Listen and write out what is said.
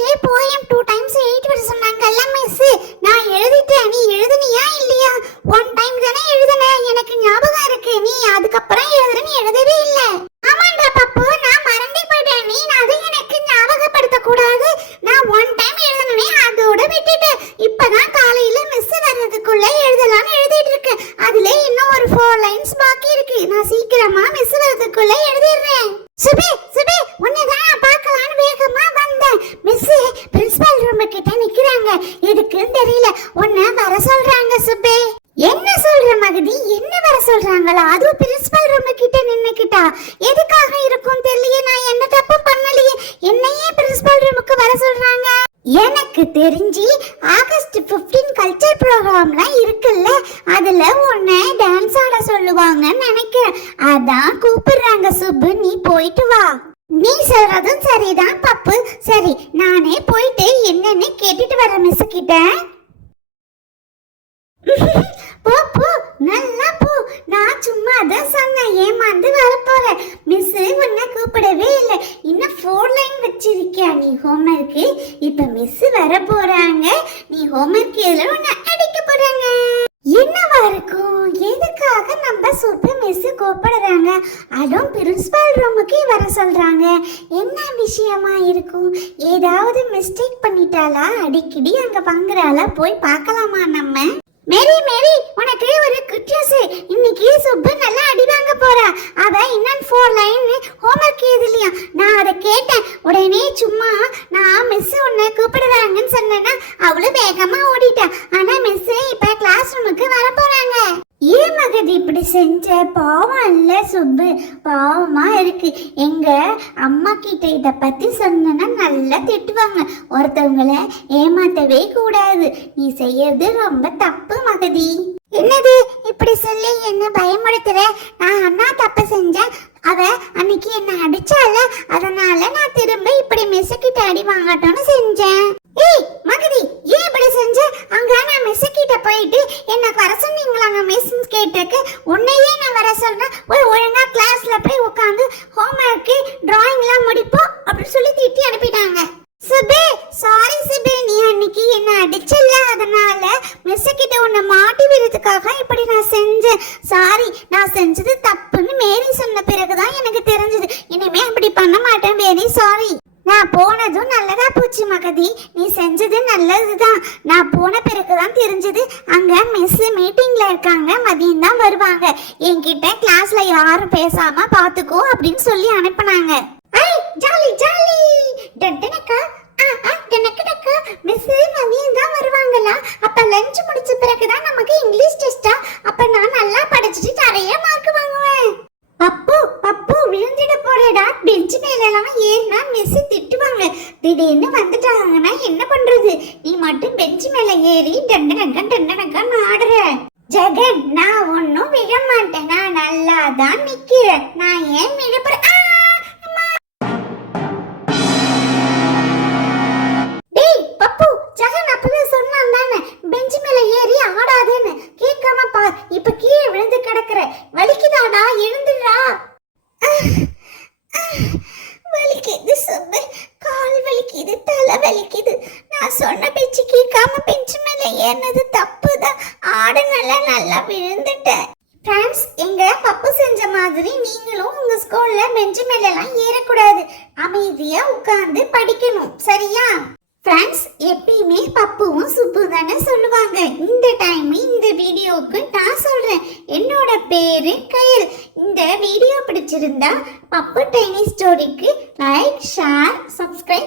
English poem 2 times 8 வர சொன்னாங்கல்ல miss, நான் எழுதிட்டேன். நீ எழுதுனியா இல்லையா? 1 time தானே எழுதுனேன், எனக்கு ஞாபகம் இருக்கு. நீ அதுக்கப்புறம் எழுதுறேன்னு எழுதவே இல்ல. ஆமாண்டா பப்பு, நான் மறந்தே போயிட்டேன். நீ அதை எனக்கு ஞாபகப்படுத்த கூடாது. நான் 1 time எழுதுனே, அதோட விட்டுட்டு இப்பதான் காலையில மிஸ் வர்றதுக்குள்ள எழுதலாம்னு எழுதிட்டு இருக்கேன். அதுல இன்னும் ஒரு 4 lines பாக்கி இருக்கு. நான் சீக்கிரமா மிஸ் வர்றதுக்குள்ள எழுதிடுறேன். சுபி சுபி, உன்னைதான் பார்க்கலான்னு வேகமா வந்தேன். மிஸ் பிரின்சிபல் ரூம் கிட்ட நிக்கிறாங்க. எதுக்குன்னு தெரியல, உன்னை வர சொல்றாங்க. சுபி என்ன சொல்ற மகதி? என்ன வர சொல்றாங்களா? அதுவும் பிரின்சிபல் ரூம் கிட்ட நின்னுக்கிட்டா எதுக்காக இருக்கும் தெரியலையே. நான் என்ன தப்பு பண்ணலையே, என்னையே பிரின்சிபல் ரூமுக்கு வர சொல்றாங்க. எனக்கு தெரிஞ்சு ஆகஸ்ட் 15 கல்ச்சர் ப்ரோக்ராம்லாம் இருக்குல்ல, அதுல உன்னை டான்ஸ் ஆட சொல்லுவாங்கன்னு நினைக்கிறேன். அதான் கூப்பிடுறாங்க. சுப்பு நீ போயிட்டு வா. நீ சொல்றதும் சரிதான் பப்பு. சரி, நானே போயிட்டு என்னன்னு கேட்டுட்டு வர மிஸ் கிட்ட. போ போ, நல்லா போ. நான் சும்மா தான் சொன்னேன், ஏமாந்து வர போறேன். மிஸ் உன்னை கூப்பிடவே இல்லை. இன்னும் 4 line வச்சிருக்கியா நீ ஹோம்ஒர்க்கு? இப்ப மிஸ் வர போறாங்க, நீ ஹோம்ஒர்க் எதுல உன்னை அடிக்க போறாங்க. என்னவா இருக்கும்? எதுக்காக நம்ம சூப்பர் மிஸ் கூப்பிடுறாங்க? அதுவும் பிரின்சிபல் ரூமுக்கு வர சொல்றாங்க. என்ன விஷயமா இருக்கும்? ஏதாவது மிஸ்டேக் பண்ணிட்டாளா? அடிக்கடி அங்க வாங்குறாளா? போய் பார்க்கலாமா நம்ம? மேரி மேரி, உனக்கு ஒரு குட் நியூஸ். இன்னைக்கு சுப்பு நல்லா அடி வாங்க போறா. அவ இன்னும் 4 line ஹோம்ஒர்க் எழுதலையா. நான் அதை கேட்டேன். உடனே சும்மா நான் மிஸ் உன்னை கூப்பிடுறாங்கன்னு சொன்னேன்னா அவளும் வேகமா ஓடிட்டா. ஆனா மிஸ் இப்ப கிளாஸ் ரூமுக்கு வர போறாங்க. ஏன் மகதி இப்படி செஞ்ச? பாவம் இல்ல சுப்பு, பாவமா இருக்கு. எங்க அம்மா கிட்ட இத பத்தி சொன்னா நல்லா திட்டுவாங்க. ஒருத்தவங்கள ஏமாத்தவே கூடாது. நீ செய்யறது ரொம்ப தப்பு மகதி. என்னது இப்படி சொல்லி என்ன பயமுடுத்துற? நான் அண்ணா தப்பு செஞ்சேன். அவ அன்னைக்கு என்ன அடிச்சால, அதனால நான் திரும்ப இப்படி மிஸ் கிட்ட அடி வாங்கட்டும்னு செஞ்சேன். ஏய் மகதி, ஏன் இப்படி செஞ்ச? அங்க நான் மிஸ் கிட்ட போயிட்டு என்ன வர சொன்னீங்களாங்க மிஸ் கேட்டக்கு உன்னையே நான் வர சொன்னேன். போய் ஒழுங்கா கிளாஸ்ல போய் உட்காந்து ஹோம்ஒர்க் டிராயிங்லாம் முடிப்போம் அப்படின்னு சொல்லி திட்டி அனுப்பிட்டாங்க. சுபே சாரி சுபே, நீ அன்னைக்கு என்ன அடிச்சல, அதனால மிஸ் கிட்ட உன்னை மாட்டி விடுறதுக்காக இப்படி நான் செஞ்சேன். சாரி, நான் செஞ்சது தப்புன்னு மேரி சொன்ன பிறகுதான் எனக்கு தெரிஞ்சது. இனிமே அப்படி பண்ண மாட்டேன். Very sorry. நான் போனதும் நல்லதா போச்சு மகதி. நீ செஞ்சது நல்லதுதான். நான் போன பிறகுதான் தெரிஞ்சது அங்க மிஸ் மீட்டிங்ல இருக்காங்க, மதியம் தான் வருவாங்க. என்கிட்ட கிளாஸ்ல யாரும் பேசாம பாத்துக்கோ அப்படின்னு சொல்லி அனுப்புனாங்க. ஐ ஜாலி ஜாலி. டண்டனக்கா டனக்கடக்கா, மிஸ் மதியம் தான் வருவாங்களா? அப்ப லஞ்ச் முடிச்ச பிறகுதான் நமக்கு இங்கிலீஷ் டெஸ்டா? அப்ப நான் நல்லா படிச்சுட்டு நிறைய மார்க் வாங்குவேன். பப்பு பப்பு, விழுந்திட போறடா. பெஞ்ச் மேல எல்லாம் ஏறினா மிஸ் திட்டுவாங்க. திடீர்னு வந்துட்டாங்கன்னா என்ன பண்றது? நீ மட்டும் பெஞ்ச் மேல ஏறி டண்டனக்கன்னு ஆடுற. ஜெகன், நான் ஒன்னும் விழ மாட்டேன். நான் நல்லா தான் நிக்கிறேன். நான் ஏன் விழப்போறேன்? டேய் பப்பு, ஜெகன் அப்பதான் சொன்னான் தானே பெஞ்ச் மேல ஏறி ஆடாதேன்னு. கேட்காம பார், இப்ப கீழே விழுந்து கிடக்குற. வலிக்குதாடா? எழுந்துடா. வலிக்குது சுப்பு, கால் வலிக்குது, தலை வலிக்குது. நான் சொன்ன பேச்சு கேட்காம பெஞ்ச் மேல ஏறினது தப்புதான். ஆடுனால நல்லா விழுந்துட்டேன். ஃப்ரெண்ட்ஸ், எங்க பப்பு செஞ்ச மாதிரி நீங்களும் உங்க ஸ்கூல்ல பெஞ்ச் மேல எல்லாம் ஏறக்கூடாது. அமைதியா உட்கார்ந்து படிக்கணும், சரியா? ஃப்ரெண்ட்ஸ், எப்பயுமே பப்புவும் சுப்பு தானே சொல்லுவாங்க. இந்த டைம் இந்த வீடியோவுக்கு நான் சொல்றேன். என்னோட பேரு கயல். இந்த வீடியோ பிடிச்சிருந்தா பப்பு டைனி ஸ்டோரிக்கு லைக், ஷேர், சப்ஸ்கிரைப்